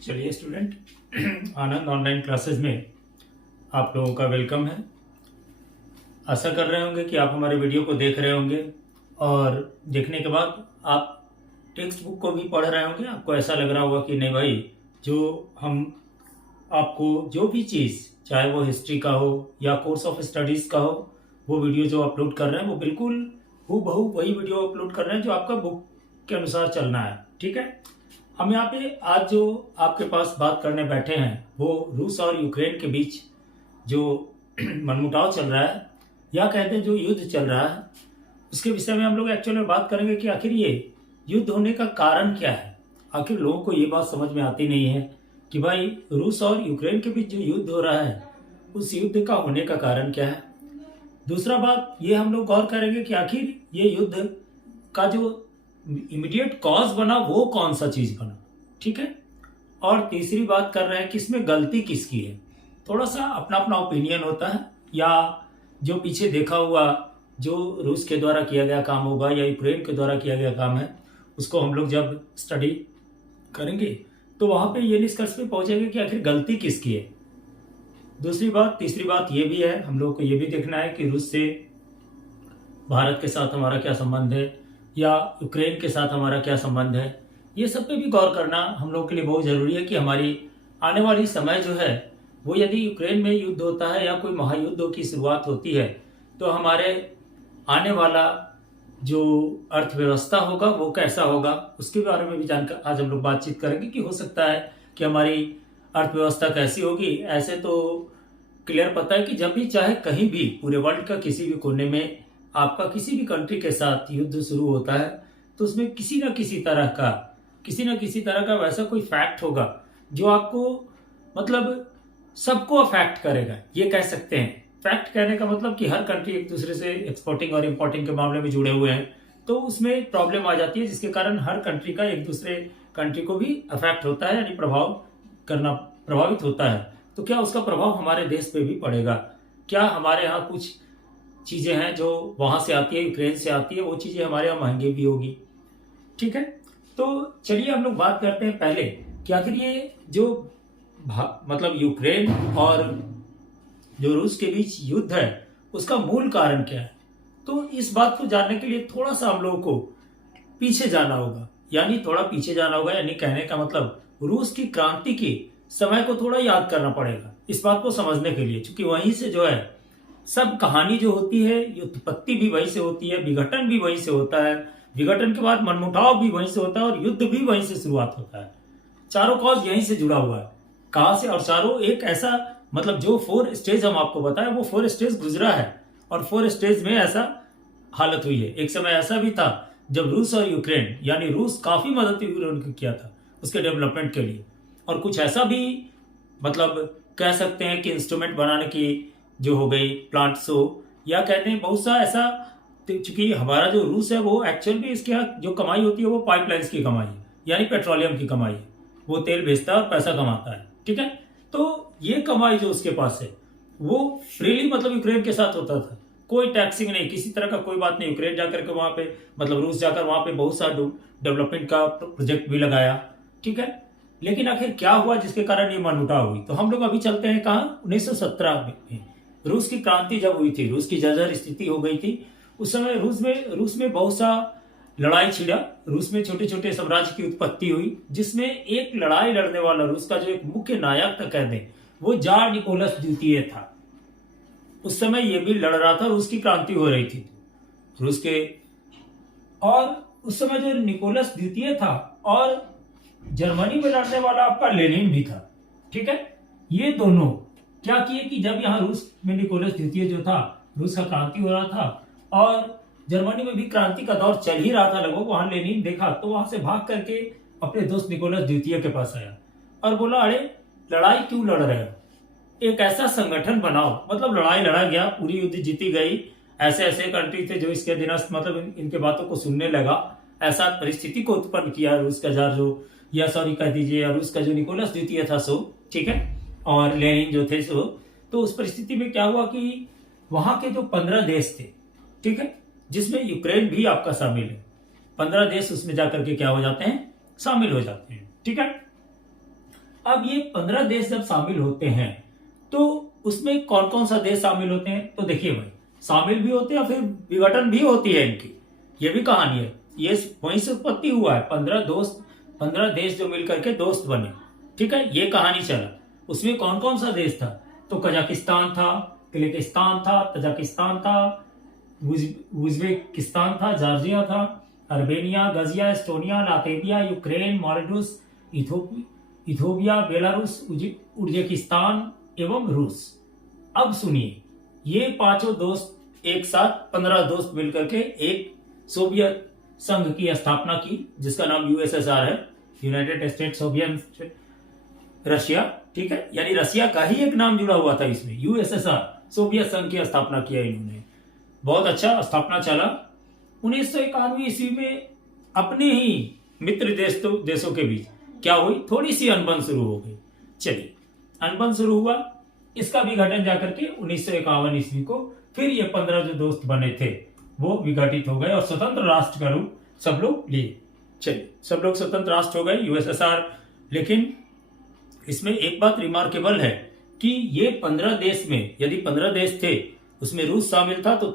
चलिए स्टूडेंट, आनंद online classes में आप लोगों का वेलकम है। आशा कर रहे होंगे कि आप हमारे वीडियो को देख रहे होंगे और देखने के बाद आप टेक्स्ट बुक को भी पढ़ रहे होंगे। आपको ऐसा लग रहा होगा कि नहीं भाई, जो हम आपको जो भी चीज़, चाहे वो हिस्ट्री का हो या कोर्स ऑफ स्टडीज़ का हो, वो वीडियो जो अपलोड कर रहे हैं वो बिल्कुल हूबहू वही वीडियो अपलोड कर रहे हैं जो आपका बुक के अनुसार चलना है। ठीक है, हम यहाँ पे आज जो आपके पास बात करने बैठे हैं वो रूस और यूक्रेन के बीच जो मनमुटाव चल रहा है या कहते हैं जो युद्ध चल रहा है, उसके विषय में हम लोग एक्चुअल में बात करेंगे कि आखिर ये युद्ध होने का कारण क्या है। आखिर लोगों को ये बात समझ में आती नहीं है कि भाई रूस और यूक्रेन के बीच जो युद्ध हो रहा है उस युद्ध का होने का कारण क्या है। दूसरा बात ये हम लोग गौर करेंगे कि आखिर ये युद्ध का जो इमीडिएट कॉज बना वो कौन सा चीज बना। ठीक है, और तीसरी बात कर रहे हैं कि इसमें गलती किसकी है। थोड़ा सा अपना अपना ओपिनियन होता है, या जो पीछे देखा हुआ जो रूस के द्वारा किया गया काम होगा या यूक्रेन के द्वारा किया गया काम है, उसको हम लोग जब स्टडी करेंगे तो वहां पे ये निष्कर्ष पे पहुंचेंगे कि आखिर गलती किसकी है। दूसरी बात, तीसरी बात ये भी है, हम लोग को ये भी देखना है कि रूस से भारत के साथ हमारा क्या संबंध है या यूक्रेन के साथ हमारा क्या संबंध है। ये सब पे भी गौर करना हम लोग के लिए बहुत ज़रूरी है कि हमारी आने वाली समय जो है वो यदि यूक्रेन में युद्ध होता है या कोई महायुद्ध की शुरुआत होती है तो हमारे आने वाला जो अर्थव्यवस्था होगा वो कैसा होगा, उसके बारे में भी जानकर आज हम लोग बातचीत करेंगे कि हो सकता है कि हमारी अर्थव्यवस्था कैसी होगी। ऐसे तो क्लियर पता है कि जब भी चाहे कहीं भी पूरे वर्ल्ड का किसी भी कोने में आपका किसी भी कंट्री के साथ युद्ध शुरू होता है तो उसमें किसी न किसी तरह का वैसा कोई फैक्ट होगा जो आपको मतलब सबको अफेक्ट करेगा। ये कह सकते हैं, फैक्ट कहने का मतलब कि हर कंट्री एक दूसरे से एक्सपोर्टिंग और इंपोर्टिंग के मामले में जुड़े हुए हैं, तो उसमें प्रॉब्लम आ जाती है जिसके कारण हर कंट्री का एक दूसरे कंट्री को भी अफेक्ट होता है, यानी प्रभावित होता है। तो क्या उसका प्रभाव हमारे देश पे भी पड़ेगा? क्या हमारे यहाँ कुछ चीजें हैं जो वहां से आती है, यूक्रेन से आती है, वो चीजें हमारे यहाँ महंगी भी होगी। ठीक है, तो चलिए हम लोग बात करते हैं पहले कि आखिर ये जो मतलब यूक्रेन और जो रूस के बीच युद्ध है उसका मूल कारण क्या है। तो इस बात को जानने के लिए थोड़ा सा हम लोगों को पीछे जाना होगा, यानी थोड़ा पीछे जाना होगा, यानी कहने का मतलब रूस की क्रांति के समय को थोड़ा याद करना पड़ेगा इस बात को समझने के लिए, क्योंकि वहीं से जो है सब कहानी जो होती है, उत्पत्ति भी वहीं से होती है, विघटन भी वहीं से होता है, विघटन के बाद मनमुटाव भी वहीं से होता है और युद्ध भी वहीं से शुरुआत होता है। चारों कॉज यहीं से जुड़ा हुआ है। कहां से? और चारों एक ऐसा मतलब जो 4 स्टेज हम आपको बताया वो 4 स्टेज गुजरा है और 4 स्टेज में ऐसा हालत हुई है। एक समय ऐसा भी था जब रूस और यूक्रेन, यानी रूस काफी मदद यूक्रेन को किया था उसके डेवलपमेंट के लिए, और कुछ ऐसा भी मतलब कह सकते हैं कि इंस्ट्रूमेंट बनाने की जो हो गई प्लांट्स हो, या कहते हैं बहुत सा ऐसा, चूंकि हमारा जो रूस है वो एक्चुअल में इसके यहाँ जो कमाई होती है वो पाइपलाइंस की कमाई है, यानी पेट्रोलियम की कमाई है। वो तेल बेचता है और पैसा कमाता है। ठीक है, तो ये कमाई जो उसके पास है वो फ्रीली मतलब यूक्रेन के साथ होता था, कोई टैक्सिंग नहीं, किसी तरह का कोई बात नहीं। यूक्रेन जाकर के वहां पे मतलब रूस जाकर वहां पे बहुत सारा डेवलपमेंट का प्रोजेक्ट भी लगाया। ठीक है, लेकिन आखिर क्या हुआ जिसके कारण ये मनमुटाव हुई? तो हम लोग अभी चलते हैं कहाँ, 1917 में रूस की क्रांति जब हुई थी, रूस की जर्जर स्थिति हो गई थी। उस समय रूस में बहुत सा लड़ाई छिड़ा, रूस में छोटे छोटे साम्राज्य की उत्पत्ति हुई, जिसमें एक लड़ाई लड़ने वाला रूस का जो एक मुख्य नायक था कह दें वो जार निकोलस द्वितीय था। उस समय ये भी लड़ रहा था, रूस की क्रांति हो रही थी रूस के, और उस समय जो निकोलस द्वितीय था और जर्मनी में लड़ने वाला आपका लेनिन भी था। ठीक है, ये दोनों क्या किए कि जब यहाँ रूस में निकोलस द्वितीय जो था, रूस का क्रांति हो रहा था और जर्मनी में भी क्रांति का दौर चल ही रहा था लगभग, वहां लेनिन देखा तो वहां से भाग करके अपने दोस्त निकोलस द्वितीय के पास आया और बोला, अरे लड़ाई क्यों लड़ रहे हो, एक ऐसा संगठन बनाओ। मतलब लड़ाई लड़ा गया, पूरी युद्ध जीती गई, ऐसे ऐसे कंट्री थे जो इसके अधीनस्थ मतलब इनके बातों को सुनने लगा। ऐसा परिस्थिति को उत्पन्न किया रूस का जार जो, या सॉरी कह दीजिए रूस का जो निकोलस द्वितीय था सो, ठीक है, और लेनिन जो थे सो। तो उस परिस्थिति में क्या हुआ कि वहां के जो 15 देश थे, ठीक है, जिसमें यूक्रेन भी आपका शामिल है, 15 देश उसमें जाकर के क्या हो जाते हैं, शामिल हो जाते हैं। ठीक है, अब ये 15 देश जब शामिल होते हैं तो उसमें कौन कौन सा देश शामिल होते हैं, तो देखिए भाई, शामिल भी होते हैं फिर विघटन भी होती है इनकी, ये भी कहानी है। ये वहीं से उत्पत्ति हुआ है, 15 देश जो मिलकर के दोस्त बने, ठीक है, ये कहानी चला। उसमें कौन कौन सा देश था, तो कजाकिस्तान था, किर्गिस्तान था, तजाकिस्तान था, उज्बेकिस्तान था, जॉर्जिया था, Armenia, Georgia, Estonia, Latvia, Ukraine, Mauritius, Ethiopia, Belarus, Uzbekistan एवं रूस। अब सुनिए, ये पांचों दोस्त एक साथ 15 दोस्त मिलकर के एक सोवियत संघ की स्थापना की, जिसका नाम यूएसएसआर है, यूनाइटेड स्टेट्स सोवियत रशिया, ठीक है, यानी रशिया का ही एक नाम जुड़ा हुआ था इसमें, यूएसएसआर, सोवियत संघ की स्थापना किया इन्होंने। बहुत अच्छा स्थापना चला। 1991 ईस्वी में अपने ही मित्र देशों के बीच क्या हुई, थोड़ी सी अनबन शुरू हो गई। चलिए, अनबन शुरू हुआ, इसका विघटन जाकर के 1951 ईस्वी को फिर ये 15 जो दोस्त बने थे वो विघटित हो गए और स्वतंत्र राष्ट्र का रूप सब लोग लिए। चलिए, सब लोग स्वतंत्र राष्ट्र हो गए यूएसएसआर। लेकिन इसमें एक बात रिमार्केबल है कि ये 15 देश में, यदि 15 देश थे उसमें रूस शामिल था, तो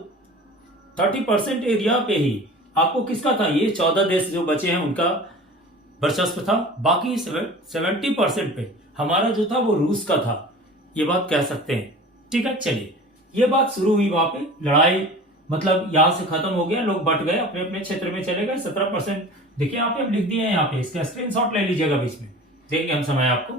30% एरिया पे ही आपको किसका था, ये 14 देश जो बचे हैं उनका वर्चस्व था। बाकी 70% पे हमारा जो था वो रूस का था, ये बात कह सकते हैं, ठीक है। चलिए, ये बात शुरू हुई, वहां पे लड़ाई, मतलब यहां से खत्म हो गया, लोग बट गए, अपने अपने क्षेत्र में चले गए। 17% देखिए यहाँ पे हम लिख दिए हैं, यहाँ पे इसका स्क्रीनशॉट ले लीजिएगा, बीच में देंगे हम समय आपको,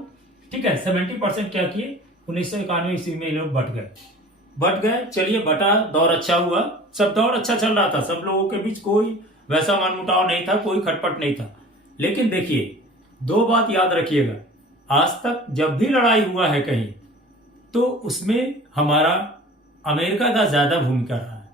ठीक है। 70% क्या किए, 1991 ईस्वी में लोग बट गए। चलिए, बटा दौर अच्छा हुआ, सब दौर अच्छा चल रहा था, सब लोगों के बीच कोई वैसा मनमुटाव नहीं था, कोई खटपट नहीं था। लेकिन देखिए, दो बात याद रखिएगा, आज तक जब भी लड़ाई हुआ है कहीं, तो उसमें हमारा अमेरिका का ज्यादा भूमिका रहा है।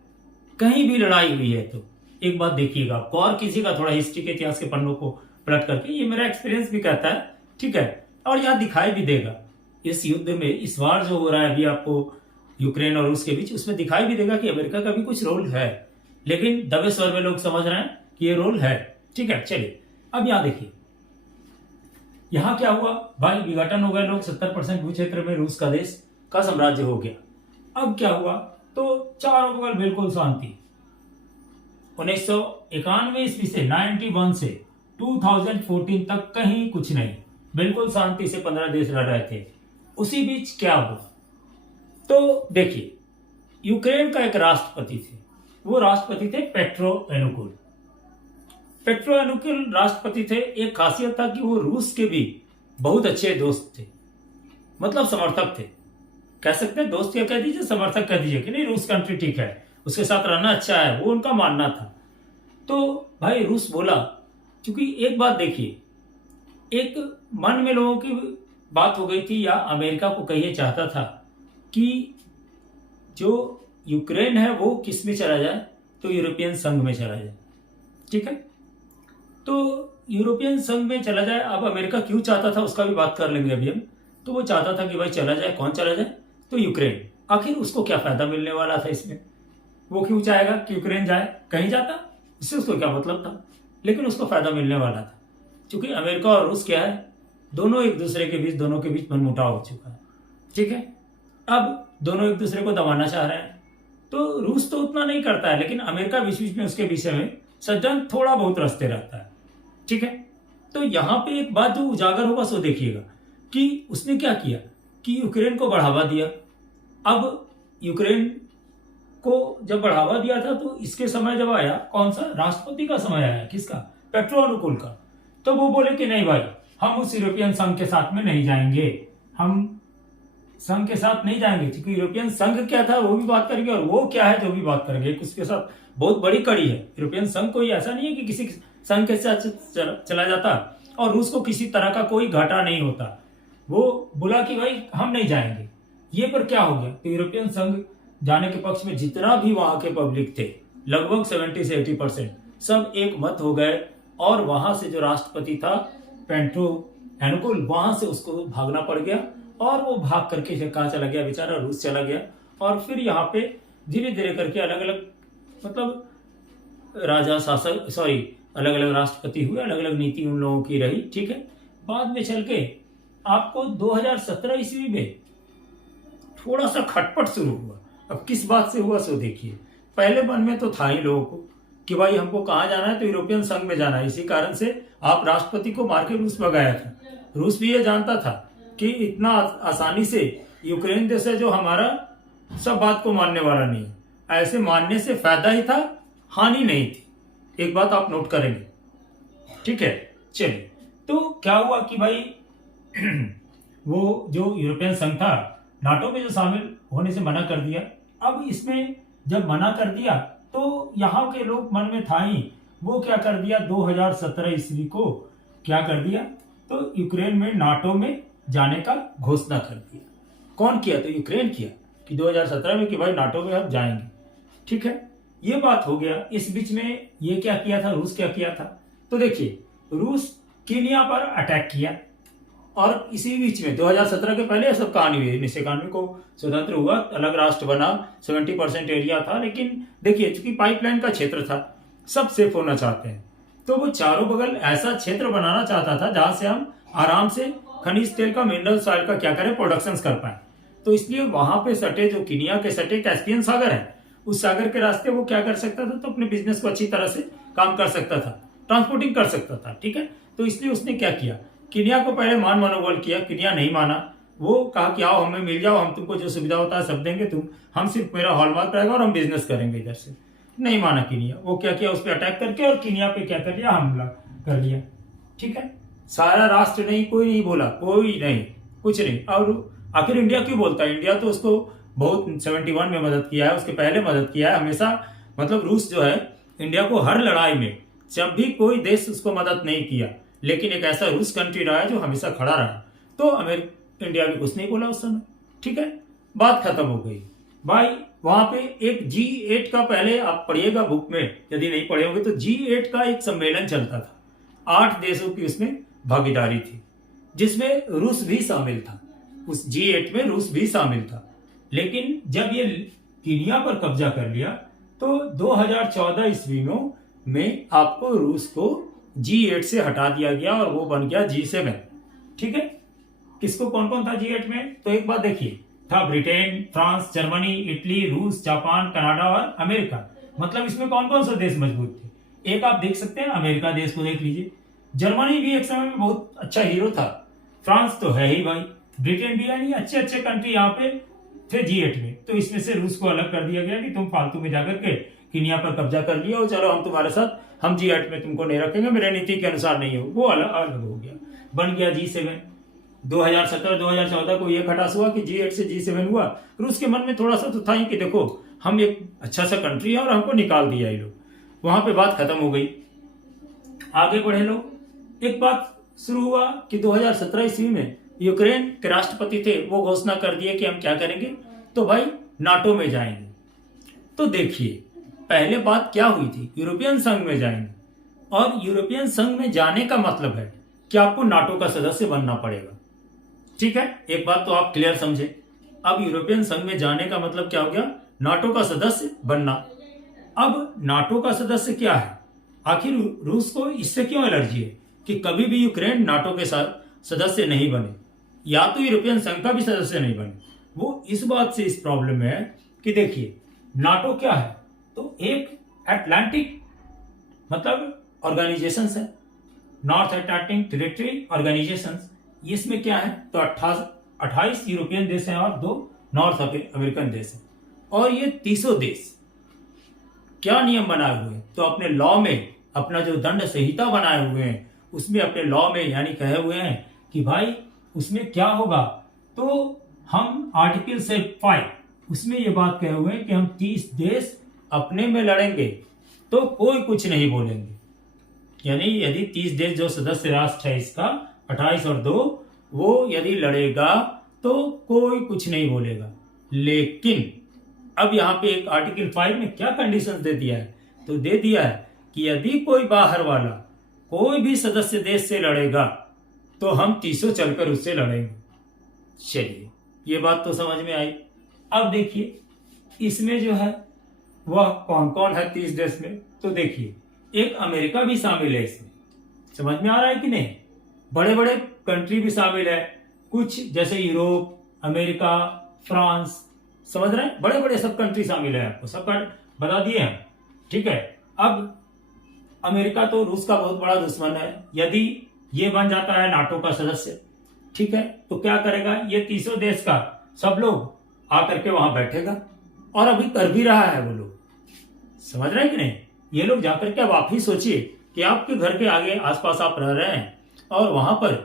कहीं भी लड़ाई हुई है तो एक बात देखिएगा, और किसी का थोड़ा हिस्ट्री के इतिहास के पन्नों को पलट करके, ये मेरा एक्सपीरियंस भी कहता है, ठीक है, और यहाँ दिखाई भी देगा इस युद्ध में, इस वार जो हो रहा है अभी आपको यूक्रेन और रूस के बीच, उसमें दिखाई भी देगा कि अमेरिका का भी कुछ रोल है। लेकिन दबे स्वर में लोग समझ रहे हैं कि ये रोल है, ठीक है। चलिए, अब यहाँ देखिए, यहाँ क्या हुआ भाई, विघटन हो गया, लोग 70% भू क्षेत्र में रूस का देश का साम्राज्य हो गया। अब क्या हुआ, तो चारों बगल बिल्कुल शांति। 1991 ईस्वी से 91 से 2014 तक कहीं कुछ नहीं, बिल्कुल शांति से 15 देश रह रहे थे। उसी बीच क्या हुआ, तो देखिए, यूक्रेन का एक राष्ट्रपति थे, वो राष्ट्रपति थे पेट्रो अनुकुल राष्ट्रपति थे। एक खासियत था कि वो रूस के भी बहुत अच्छे दोस्त थे, मतलब समर्थक थे, कह सकते हैं, दोस्त क्या कह दीजिए, समर्थक कह दीजिए कि नहीं, रूस कंट्री ठीक है, उसके साथ रहना अच्छा है, वो उनका मानना था। तो भाई रूस बोला, क्योंकि एक बात देखिए, एक मन में लोगों की बात हो गई थी, या अमेरिका को कहिए चाहता था कि जो यूक्रेन है वो किस में चला जाए, तो यूरोपियन संघ में चला जाए, ठीक है। तो यूरोपियन संघ में चला जाए। अब अमेरिका क्यों चाहता था उसका भी बात कर लेंगे अभी हम। तो वो चाहता था कि भाई चला जाए, कौन चला जाए, तो यूक्रेन। आखिर उसको क्या फायदा मिलने वाला था इसमें, वो क्यों चाहेगा कि यूक्रेन जाए, कहीं जाता, इससे उसको क्या मतलब था, लेकिन उसको फायदा मिलने वाला था, क्योंकि अमेरिका और रूस क्या है, दोनों एक दूसरे के बीच, दोनों के बीच मनमुटाव हो चुका है, ठीक है। अब दोनों एक दूसरे को दबाना चाह रहे हैं, तो रूस तो उतना नहीं करता है, लेकिन अमेरिका बीच बीच में उसके विषय में सज्जन थोड़ा बहुत रस्ते रहता है, ठीक है। तो यहां पे एक बात जो उजागर होगा सो देखिएगा कि उसने क्या किया कि यूक्रेन को बढ़ावा दिया। अब यूक्रेन को जब बढ़ावा दिया था, तो इसके समय जब आया, कौन सा राष्ट्रपति का समय आया, किसका, पेट्रो अनुकुल का, तो वो बोले कि नहीं भाई, हम उस यूरोपियन संघ के साथ में नहीं जाएंगे, हम संघ के साथ नहीं जाएंगे, क्योंकि यूरोपियन संघ क्या था वो भी बात करेंगे, और वो क्या है जो भी बात करेंगे, उसके साथ बहुत बड़ी कड़ी है। यूरोपियन संघ कोई ऐसा नहीं है कि किसी संघ के साथ चला जाता और रूस को किसी तरह का कोई घाटा नहीं होता। वो बोला कि भाई हम नहीं जाएंगे। ये पर क्या हो गया, तो यूरोपियन संघ जाने के पक्ष में जितना भी वहां के पब्लिक थे, लगभग 70 से 80% सब एक मत हो गए, और वहां से जो राष्ट्रपति था पेट्रो अनुकुल, वहां से उसको भागना पड़ गया, और वो भाग करके कहाँ चला गया बेचारा, रूस चला गया। और फिर यहाँ पे धीरे धीरे करके अलग अलग, मतलब राजा शासक, अलग अलग राष्ट्रपति हुए, अलग अलग नीति उन लोगों की रही, ठीक है। बाद में चल के आपको 2017 ईस्वी में थोड़ा सा खटपट शुरू हुआ। अब किस बात से हुआ सो देखिए। पहले मन में तो था ही लोगों को कि भाई हमको कहाँ जाना है, तो यूरोपियन संघ में जाना है। इसी कारण से आप राष्ट्रपति को मार के रूस भगाया था। रूस भी ये जानता था कि इतना आसानी से यूक्रेन देश है जो हमारा सब बात को मानने वाला नहीं है। ऐसे मानने से फायदा ही था, हानि नहीं थी। एक बात आप नोट करेंगे, ठीक है। चलिए, तो क्या हुआ कि भाई वो जो यूरोपियन संघ था, नाटो में जो शामिल होने से मना कर दिया। अब इसमें जब मना कर दिया तो यहाँ के लोग मन में था ही, वो क्या कर दिया 2017 ईस्वी को क्या कर दिया, तो यूक्रेन में नाटो में जाने का घोषणा कर दिया। कौन किया? तो यूक्रेन किया कि 2017 में कि भाई नाटो में हम जाएंगे, ठीक है। ये बात हो गया। इस बीच में ये क्या किया था, रूस क्या किया था, तो देखिए रूस कीनिया पर अटैक किया। और इसी बीच में 2017 के पहले सब कहानी हुई। 1991 को स्वतंत्र हुआ, अलग राष्ट्र बना, 70% एरिया था। लेकिन देखिए चूंकि पाइपलाइन का क्षेत्र था, सब सेफ होना चाहते हैं, तो वो चारों बगल ऐसा क्षेत्र बनाना चाहता था जहां से हम आराम से खनिज तेल का, मिनरल सॉइल का क्या करें, प्रोडक्शन कर पाए। तो इसलिए वहां पे सटे, जो कीनिया के सटे कैस्पियन सागर है, उस सागर के रास्ते वो क्या कर सकता था, तो अपने बिजनेस को अच्छी तरह से काम कर सकता था, ट्रांसपोर्टिंग कर सकता था, ठीक है। तो इसलिए उसने क्या किया, कीनिया को पहले मनोबल किया। कीनिया नहीं माना, वो कहा कि आओ हमें मिल जाओ, हम तुमको जो सुविधा होता है सब देंगे, हम सिर्फ मेरा हॉलमार्क रहेगा और हम बिजनेस करेंगे इधर से। नहीं माना कीनिया। वो क्या किया, उस पर अटैक करके और कीनिया पे क्या कर लिया, हमला कर लिया, ठीक है। सारा राष्ट्र नहीं, कोई नहीं बोला, कोई नहीं, कुछ नहीं। और आखिर इंडिया क्यों बोलता है? इंडिया तो उसको बहुत 71 में मदद किया है, उसके पहले मदद किया है हमेशा। मतलब रूस जो है इंडिया को हर लड़ाई में, जब भी कोई देश उसको मदद नहीं किया, लेकिन एक ऐसा रूस कंट्री रहा है जो हमेशा खड़ा रहा। तो इंडिया भी कुछ नहीं बोला उस समय, ठीक है। बात खत्म हो गई भाई। वहां पे एक G8 का, पहले आप पढ़िएगा बुक में, यदि नहीं पढ़े होंगे, तो G8 का एक सम्मेलन चलता था। 8 देशों की उसमें भागीदारी थी, जिसमें रूस भी शामिल था। उस G8 में रूस भी शामिल था। लेकिन जब ये कीनिया पर कब्जा कर लिया, तो 2014 ईस्वी में आपको रूस को G8 से हटा दिया गया और वो बन गया G7, ठीक है। किसको, कौन कौन था G8 में? तो एक बात देखिए, था ब्रिटेन, फ्रांस, जर्मनी, इटली, रूस, जापान, कनाडा और अमेरिका। मतलब इसमें कौन कौन से देश मजबूत थे? एक आप देख सकते हैं, अमेरिका देश को देख लीजिए। जर्मनी भी एक समय में बहुत अच्छा हीरो था। फ्रांस तो है ही भाई, ब्रिटेन भी, यानी अच्छे अच्छे कंट्री यहाँ पे थे G8 में। तो इसमें से रूस को अलग कर दिया गया कि तुम फालतू में जाकर के कीनिया पर कब्जा कर लिया और चलो हम तुम्हारे साथ, हम G8 में तुमको नहीं रखेंगे, मेरे नीति के अनुसार नहीं हो। वो अलग अलग हो गया, बन गया G7। 2017-2014 को ये खटास हुआ कि G8 से G7 हुआ। रूस के मन में थोड़ा सा तो था ही कि देखो हम एक अच्छा सा कंट्री है और हमको निकाल दिया ये लोग। वहां पे बात खत्म हो गई। आगे बढ़े लोग। एक बात शुरू हुआ कि 2017 ईस्वी में यूक्रेन के राष्ट्रपति थे, वो घोषणा कर दिए कि हम क्या करेंगे, तो भाई नाटो में जाएंगे। तो देखिए पहले बात क्या हुई थी, यूरोपियन संघ में जाएंगे। और यूरोपियन संघ में जाने का मतलब है कि आपको नाटो का सदस्य बनना पड़ेगा, ठीक है। एक बात तो आप क्लियर समझे। अब यूरोपियन संघ में जाने का मतलब क्या हो गया, नाटो का सदस्य बनना। अब नाटो का सदस्य क्या है, आखिर रूस को इससे क्यों एलर्जी है कि कभी भी यूक्रेन नाटो के साथ सदस्य नहीं बने, या तो यूरोपियन संघ का भी सदस्य नहीं बने। वो इस बात से इस प्रॉब्लम में है कि देखिए नाटो क्या है, तो एक अटलांटिक मतलब ऑर्गेनाइजेशन है, नॉर्थ अटलांटिक टेरिटरी ऑर्गेनाइजेशन। इसमें क्या है, तो 28 यूरोपियन देश हैं और 2 नॉर्थ अमेरिकन देश हैं। और ये 30 देश क्या नियम बनाए हुए हैं, तो अपने लॉ में, अपना जो दंड संहिता बनाए हुए हैं उसमें, अपने लॉ में यानी कहे हुए हैं कि भाई उसमें क्या होगा, तो हम आर्टिकल से 5 उसमें ये बात कहे हुए हैं कि हम 30 देश अपने में लड़ेंगे तो कोई कुछ नहीं बोलेंगे। यानी यदि 30 देश जो सदस्य राष्ट्र है इसका, 28 और 2, वो यदि लड़ेगा तो कोई कुछ नहीं बोलेगा। लेकिन अब यहाँ पे एक आर्टिकल 5 में क्या कंडीशन दे दिया है, तो दे दिया है कि यदि कोई बाहर वाला कोई भी सदस्य देश से लड़ेगा तो हम 30 चलकर उससे लड़ेंगे। चलिए ये बात तो समझ में आई। अब देखिए इसमें जो है वह कौन कौन है 30 देश में, तो देखिए एक अमेरिका भी शामिल है इसमें। समझ में आ रहा है कि नहीं, बड़े बड़े कंट्री भी शामिल है, कुछ जैसे यूरोप, अमेरिका, फ्रांस, समझ रहे हैं, बड़े बड़े सब कंट्री शामिल है, आपको सब बता दिए हम। ठीक है, अब अमेरिका तो रूस का बहुत बड़ा दुश्मन है। यदि ये बन जाता है नाटो का सदस्य, ठीक है, तो क्या करेगा, ये तीसरे देश का सब लोग आकर के वहां बैठेगा, और अभी कर भी रहा है वो लोग, समझ रहे हैं कि नहीं। ये लोग जाकर के, अब आप ही सोचिए कि आपके घर के आगे आसपास आप रह रहे हैं और वहां पर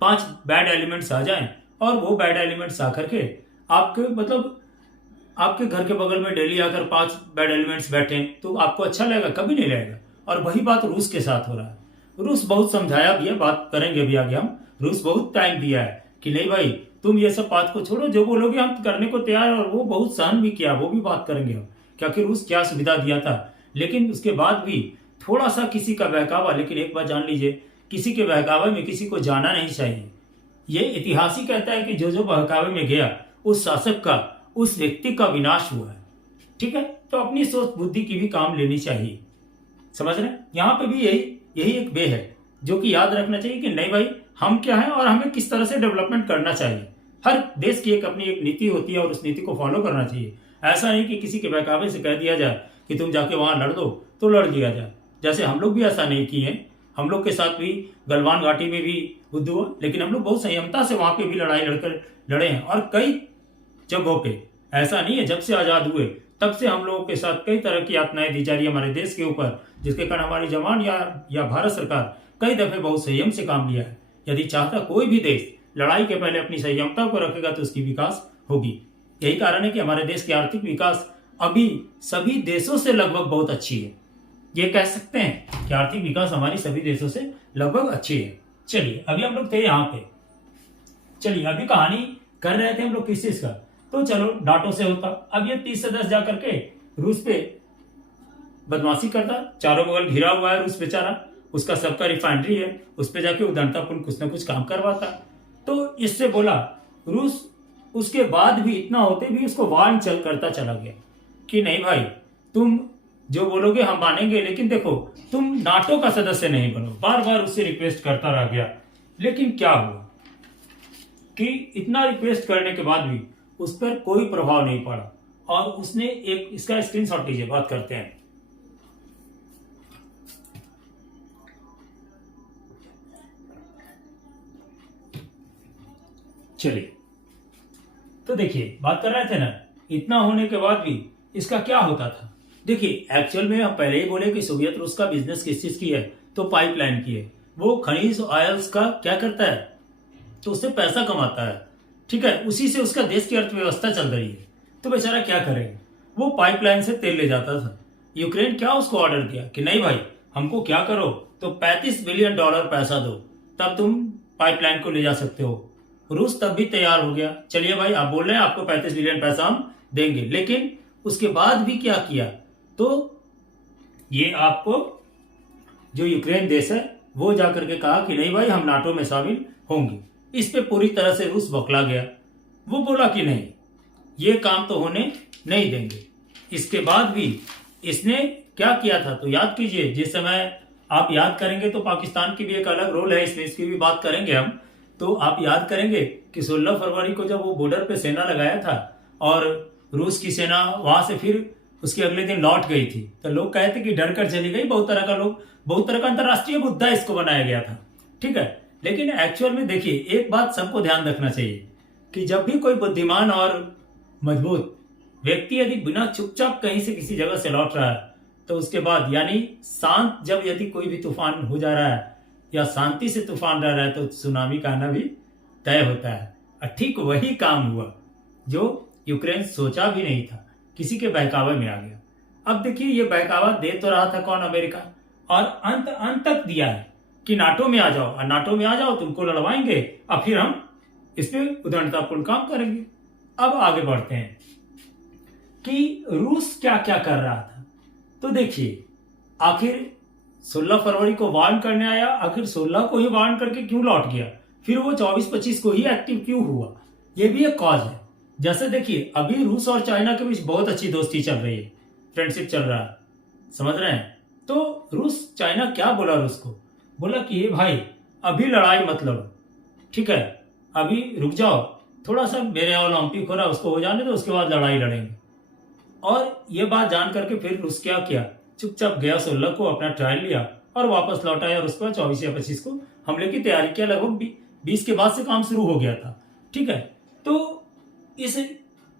5 बैड एलिमेंट्स आ जाएं, और वो बैड एलिमेंट्स आकर के आपके मतलब आपके घर के बगल में डेली आकर 5 बैड एलिमेंट्स बैठे, तो आपको अच्छा लगेगा? कभी नहीं लगेगा। और वही बात रूस के साथ हो रहा है। रूस बहुत समझाया भी है, बात करेंगे अभी आगे हम। रूस बहुत टाइम दिया है कि नहीं भाई, तुम ये सब बात को छोड़ो, जो बोलोगे हम करने को तैयार है, और वो बहुत सहन भी किया, वो भी बात करेंगे हम, क्योंकि रूस क्या सुविधा दिया था। लेकिन उसके बाद भी थोड़ा सा किसी का बहकावा, लेकिन एक बात जान लीजिए, किसी के बहकावे में किसी को जाना नहीं चाहिए। ये इतिहास ही कहता है कि जो जो बहकावे में गया, उस शासक का, उस व्यक्ति का विनाश हुआ है। ठीक है, तो अपनी सोच बुद्धि की भी काम लेनी चाहिए, समझ रहे हैं। यहाँ पे भी यही एक वे है जो कि याद रखना चाहिए कि नहीं भाई, हम क्या हैं और हमें किस तरह से डेवलपमेंट करना चाहिए। हर देश की एक अपनी एक नीति होती है और उस नीति को फॉलो करना चाहिए। ऐसा नहीं कि किसी के बहकावे से कह दिया जाए कि तुम जाके वहां लड़ दो, तो लड़ दिया जाए। जैसे हम लोग भी ऐसा नहीं किए हैं, हम लोग के साथ भी गलवान घाटी में भी युद्ध हुआ, लेकिन हम लोग बहुत संयमता से वहां पे भी लड़ाई लड़े हैं। और कई जगहों पे ऐसा नहीं है, जब से आजाद हुए तब से हम लोगों के साथ कई तरह की यातनाएं दी जा रही है हमारे देश के ऊपर, जिसके कारण हमारी जवान या भारत सरकार कई दफे बहुत संयम से काम लिया है। यदि चाहता कोई भी देश लड़ाई के पहले अपनी संयमता को रखेगा तो उसकी विकास होगी। यही कारण है कि हमारे देश की आर्थिक विकास अभी सभी देशों से लगभग बहुत अच्छी है। ये कह सकते हैं कि आर्थिक विकास हमारी सभी देशों से लगभग अच्छी है। चलिए, अभी हम लोग थे यहाँ पे, चलिए अभी कहानी कर रहे थे हम लोग किस चीज का, तो चलो नाटो से होता। अब ये 30 सदस्य जाकर के रूस पे बदमाशी करता, चारों बगल घिरा हुआ है रूस बेचारा, उसका सबका रिफाइनरी है, उस पे जाके उदारतापूर्ण कुछ ना कुछ काम करवाता। तो इससे बोला रूस, उसके बाद भी इतना होते भी उसको वार्न करता चला गया कि नहीं भाई, तुम जो बोलोगे हम मानेंगे, लेकिन देखो तुम नाटो का सदस्य नहीं बनो। बार बार उससे रिक्वेस्ट करता रह गया, लेकिन क्या हुआ कि इतना रिक्वेस्ट करने के बाद भी उस पर कोई प्रभाव नहीं पड़ा। और उसने एक, इसका स्क्रीनशॉट लीजिए, बात करते हैं। चलिए, तो देखिए बात कर रहे थे ना, इतना होने के बाद भी इसका क्या होता था। देखिए एक्चुअल में हम पहले ही बोले कि सोवियत रूस का बिजनेस किस चीज की है, तो पाइपलाइन की है। वो खनिज ऑयल्स का क्या करता है, तो उससे पैसा कमाता है। ठीक है, उसी से उसका देश की अर्थव्यवस्था चल रही है। तो बेचारा क्या करेगा, वो पाइपलाइन से तेल ले जाता था। यूक्रेन क्या उसको ऑर्डर दिया कि नहीं भाई, हमको क्या करो, तो $35 बिलियन पैसा दो, तब तुम पाइपलाइन को ले जा सकते हो। रूस तब भी तैयार हो गया, चलिए भाई आप बोल रहे हैं आपको 35 बिलियन पैसा हम देंगे। लेकिन उसके बाद भी क्या किया, तो ये आपको जो यूक्रेन देश है वो जाकर के कहा कि नहीं भाई, हम नाटो में शामिल होंगे। इस पे पूरी तरह से रूस बौखला गया। वो बोला कि नहीं, ये काम तो होने नहीं देंगे। इसके बाद भी इसने क्या किया था, तो याद कीजिए, जिस समय आप याद करेंगे तो पाकिस्तान की भी एक अलग रोल है इसमें, इसकी भी बात करेंगे हम। तो आप याद करेंगे कि 16 फरवरी को जब वो बॉर्डर पे सेना लगाया था और रूस की सेना वहां से फिर उसके अगले दिन लौट गई थी, तो लोग कहते कि डर कर चली गई। बहुत तरह का अंतर्राष्ट्रीय मुद्दा इसको बनाया गया था। ठीक है, लेकिन एक्चुअल में देखिए, एक बात सबको ध्यान रखना चाहिए कि जब भी कोई बुद्धिमान और मजबूत व्यक्ति यदि बिना चुपचाप कहीं से किसी जगह से लौट रहा है, तो उसके बाद यानी शांत, जब यदि कोई भी तूफान हो जा रहा है या शांति से तूफान रह रहा है, तो सुनामी का आना भी तय होता है। और ठीक वही काम हुआ जो यूक्रेन सोचा भी नहीं था, किसी के बहकावे में आ गया। अब देखिए, ये बहकावा दे तो रहा था कौन, अमेरिका, और अंत तक दिया है कि नाटो में आ जाओ, और नाटो में आ जाओ, तुमको लड़वाएंगे और फिर हम इस पे उदारतापूर्ण काम करेंगे। अब आगे बढ़ते हैं कि रूस क्या क्या कर रहा था। तो देखिए, आखिर 16 फरवरी को वार्न करने आया, आखिर 16 को ही वार्न करके क्यों लौट गया, फिर वो 24-25 को ही एक्टिव क्यों हुआ, ये भी एक कॉज है। जैसे देखिए, अभी रूस और चाइना के बीच बहुत अच्छी दोस्ती चल रही है, फ्रेंडशिप चल रहा है, समझ रहे हैं। तो रूस, चाइना क्या बोला रूस को, बोला कि ये भाई अभी लड़ाई मत लड़ो, ठीक है, अभी रुक जाओ, थोड़ा सा मेरे यहाँ ओलंपिक हो रहा है उसको हो जाने दो, उसके बाद लड़ाई लड़ेंगे। और ये बात जान करके फिर रूस क्या किया, चुपचाप गया 16 को अपना ट्रायल लिया और वापस लौट आया, और उसके बाद 24 या 25 को हमले की तैयारी किया। लगभग 20 के बाद से काम शुरू हो गया था। ठीक है, तो इस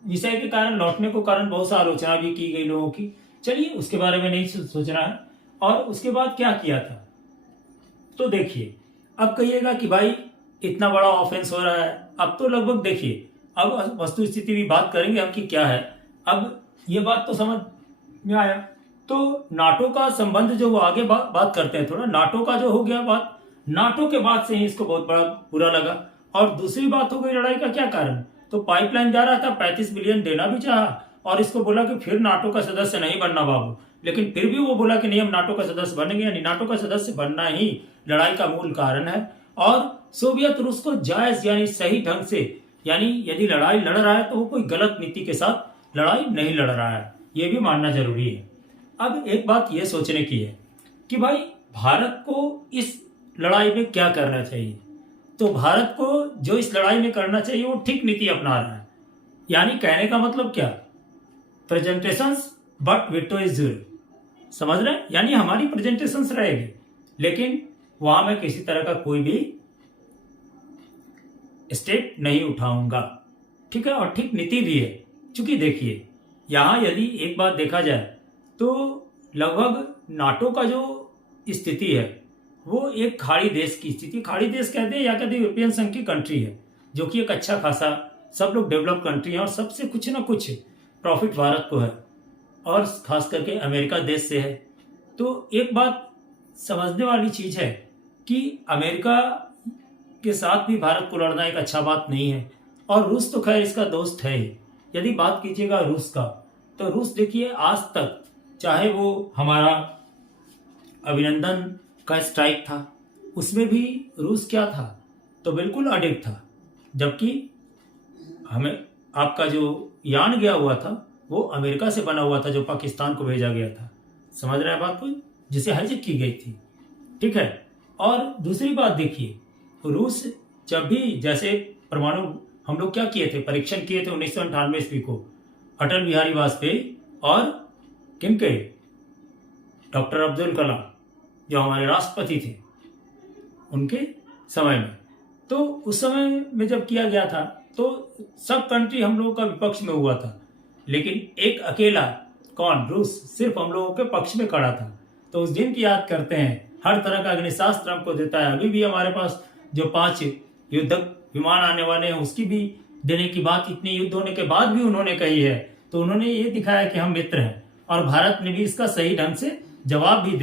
विषय के कारण लौटने को कारण बहुत सा आलोचना भी की गई लोगों की। चलिए उसके बारे में नहीं सोचना है। और उसके बाद क्या किया था, तो देखिए, अब कहिएगा कि भाई इतना बड़ा ऑफेंस हो रहा है, अब तो लगभग देखिए, अब वस्तु स्थिति भी बात करेंगे हम कि क्या है। अब ये बात तो समझ में आया। तो नाटो का संबंध जो वो आगे बात करते हैं, थोड़ा नाटो का जो हो गया बात, नाटो के बाद से ही इसको बहुत बड़ा बुरा लगा। और दूसरी बात हो गई लड़ाई का क्या कारण, तो पाइपलाइन जा रहा था, 35 बिलियन देना भी चाहा, और इसको बोला कि फिर नाटो का सदस्य नहीं बनना बाबू, लेकिन फिर भी वो बोला कि नहीं हम नाटो का सदस्य बनेंगे, यानी नाटो का सदस्य बनना ही लड़ाई का मूल कारण है। और सोवियत रूस को जायज यानी सही ढंग से, यानी यदि लड़ाई लड़ रहा है तो वो कोई गलत नीति के साथ लड़ाई नहीं लड़ रहा है, ये भी मानना जरूरी है। अब एक बात ये सोचने की है कि भाई भारत को इस लड़ाई में क्या करना चाहिए। तो भारत को जो इस लड़ाई में करना चाहिए वो ठीक नीति अपना रहा है। यानी कहने का मतलब क्या, presentations but veto is zero. समझ रहे हैं, यानी हमारी प्रेजेंटेशंस रहेगी लेकिन वहां मैं किसी तरह का कोई भी स्टेप नहीं उठाऊंगा। ठीक है, और ठीक नीति भी है। क्योंकि देखिए यहां यदि एक बात देखा जाए तो लगभग नाटो का जो स्थिति है वो एक खाड़ी देश की स्थिति, खाड़ी देश कहते हैं या कहते हैं यूरोपियन संघ की कंट्री है, जो कि एक अच्छा खासा सब लोग डेवलप कंट्री है और सबसे कुछ ना कुछ प्रॉफिट भारत को है, और खास करके अमेरिका देश से है। तो एक बात समझने वाली चीज है कि अमेरिका के साथ भी भारत को लड़ना एक अच्छा बात नहीं है, और रूस तो खैर इसका दोस्त है ही। यदि बात कीजिएगा रूस का, तो रूस देखिए आज तक, चाहे वो हमारा अभिनंदन का स्ट्राइक था उसमें भी रूस क्या था, तो बिल्कुल अडिग था। जबकि हमें आपका जो यान गया हुआ था वो अमेरिका से बना हुआ था, जो पाकिस्तान को भेजा गया था। समझ रहे हैं बात को, जिसे हाईजैक की गई थी। ठीक है, और दूसरी बात देखिए, रूस जब भी जैसे परमाणु हम लोग क्या किए थे, परीक्षण किए थे 1998 ईस्वी को, अटल बिहारी वाजपेयी और किनके, डॉक्टर अब्दुल कलाम जो हमारे राष्ट्रपति थे उनके समय में। तो उस समय में जब किया गया था तो सब कंट्री हम लोगों का विपक्ष में हुआ था, लेकिन एक अकेला कौन, रूस, सिर्फ हम लोगों के पक्ष में खड़ा था। तो उस दिन की याद करते हैं, हर तरह का अग्निशास्त्र हमको देता है। अभी भी हमारे पास जो 5 युद्धक विमान आने वाले हैं उसकी भी देने की बात इतने युद्ध होने के बाद भी उन्होंने कही है। तो उन्होंने ये दिखाया कि हम मित्र हैं, और भारत ने भी इसका सही ढंग से जवाब भी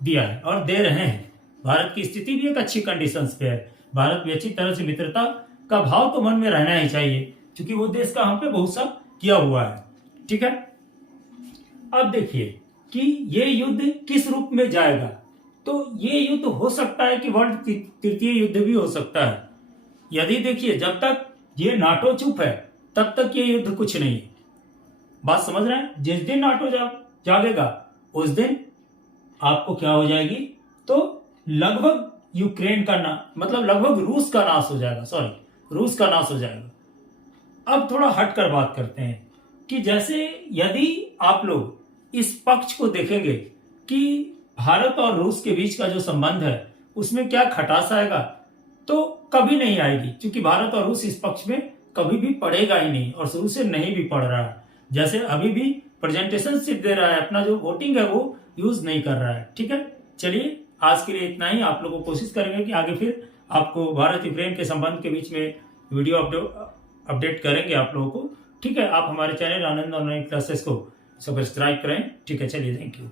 दिया है और दे रहे हैं। भारत की स्थिति भी एक अच्छी कंडीशंस पे है। भारत भी अच्छी तरह से मित्रता का भाव तो मन में रहना ही चाहिए, क्योंकि वो देश का हम पे बहुत सा किया हुआ है। ठीक है, अब देखिए कि ये युद्ध किस रूप में जाएगा। तो ये युद्ध हो सकता है कि वर्ल्ड तृतीय युद्ध भी हो सकता है। यदि देखिए जब तक ये नाटो चुप है तब तक ये युद्ध कुछ नहीं है। बात समझ रहे हैं, जिस दिन नाटो जागेगा उस दिन आपको क्या हो जाएगी, तो लगभग यूक्रेन का मतलब लगभग रूस का नाश हो जाएगा, रूस का नाश हो जाएगा। अब थोड़ा हटकर बात करते हैं कि जैसे यदि आप लोग इस पक्ष को देखेंगे कि भारत और रूस के बीच का जो संबंध है उसमें क्या खटास आएगा, तो कभी नहीं आएगी, क्योंकि भारत और रूस इस पक्ष में कभी भी पड़ेगा ही नहीं और शुरू से नहीं भी पड़ रहा है। जैसे अभी भी प्रेजेंटेशन सिर्फ दे रहा है, अपना जो वोटिंग है वो यूज नहीं कर रहा है। ठीक है, चलिए आज के लिए इतना ही। आप लोगों को कोशिश करेंगे कि आगे फिर आपको भारत यूक्रेन के संबंध के बीच में वीडियो अपडेट करेंगे आप लोगों को। ठीक है, आप हमारे चैनल आनंद ऑनलाइन क्लासेस को सब्सक्राइब करें। ठीक है, चलिए, थैंक यू।